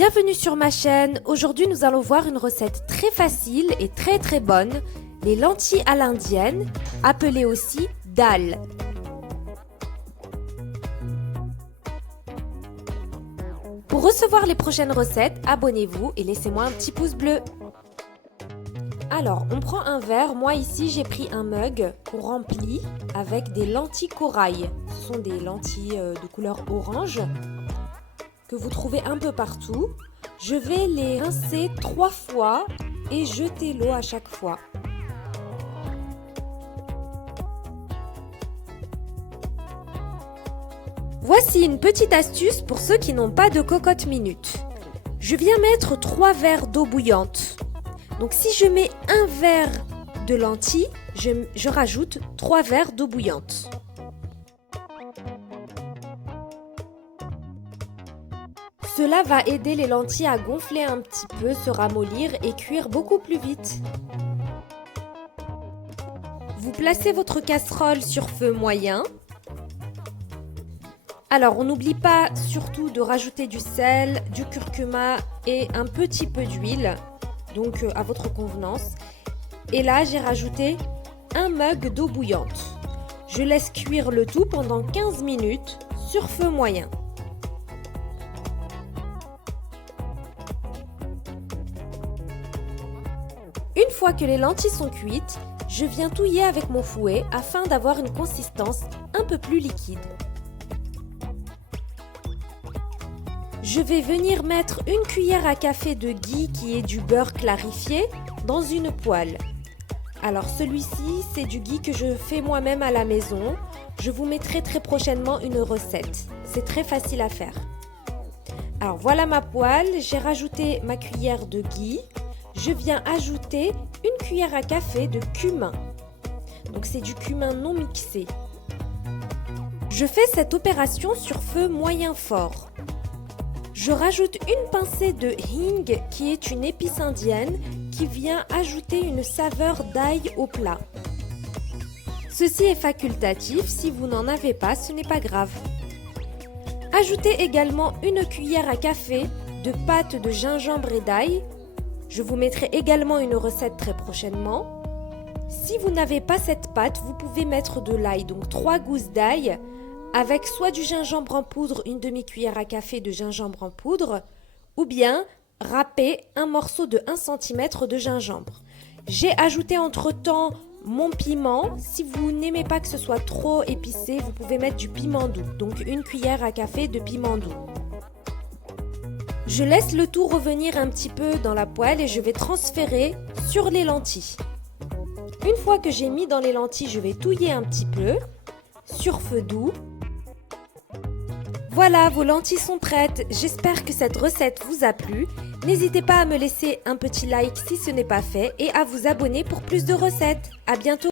Bienvenue sur ma chaîne. Aujourd'hui nous allons voir une recette très facile et très bonne, les lentilles à l'indienne, appelées aussi dal. Pour recevoir les prochaines recettes, abonnez-vous et laissez-moi un petit pouce bleu. Alors, on prend un verre. Moi ici j'ai pris un mug qu'on remplit avec des lentilles corail. Ce sont des lentilles de couleur orange que vous trouvez un peu partout. Je vais les rincer 3 fois et jeter l'eau à chaque fois. Voici une petite astuce pour ceux qui n'ont pas de cocotte minute. Je viens mettre 3 verres d'eau bouillante. Donc si je mets un verre de lentilles, je rajoute 3 verres d'eau bouillante. Cela va aider les lentilles à gonfler un petit peu, se ramollir et cuire beaucoup plus vite. Vous placez votre casserole sur feu moyen. Alors, on n'oublie pas surtout de rajouter du sel, du curcuma et un petit peu d'huile, donc à votre convenance. Et là, j'ai rajouté un mug d'eau bouillante. Je laisse cuire le tout pendant 15 minutes sur feu moyen. Une fois que les lentilles sont cuites, je viens touiller avec mon fouet afin d'avoir une consistance un peu plus liquide. Je vais venir mettre une cuillère à café de ghee qui est du beurre clarifié dans une poêle. Alors celui-ci, c'est du ghee que je fais moi-même à la maison. Je vous mettrai très prochainement une recette. C'est très facile à faire. Alors voilà ma poêle, j'ai rajouté ma cuillère de ghee. Je viens ajouter une cuillère à café de cumin. Donc c'est du cumin non mixé. Je fais cette opération sur feu moyen fort. Je rajoute une pincée de hing qui est une épice indienne qui vient ajouter une saveur d'ail au plat. Ceci est facultatif, si vous n'en avez pas, ce n'est pas grave. Ajoutez également une cuillère à café de pâte de gingembre et d'ail. Je vous mettrai également une recette très prochainement. Si vous n'avez pas cette pâte, vous pouvez mettre de l'ail, donc 3 gousses d'ail, avec soit du gingembre en poudre, une demi-cuillère à café de gingembre en poudre, ou bien râper un morceau de 1 cm de gingembre. J'ai ajouté entre-temps mon piment. Si vous n'aimez pas que ce soit trop épicé, vous pouvez mettre du piment doux, donc une cuillère à café de piment doux. Je laisse le tout revenir un petit peu dans la poêle et je vais transférer sur les lentilles. Une fois que j'ai mis dans les lentilles, je vais touiller un petit peu sur feu doux. Voilà, vos lentilles sont prêtes. J'espère que cette recette vous a plu. N'hésitez pas à me laisser un petit like si ce n'est pas fait et à vous abonner pour plus de recettes. À bientôt!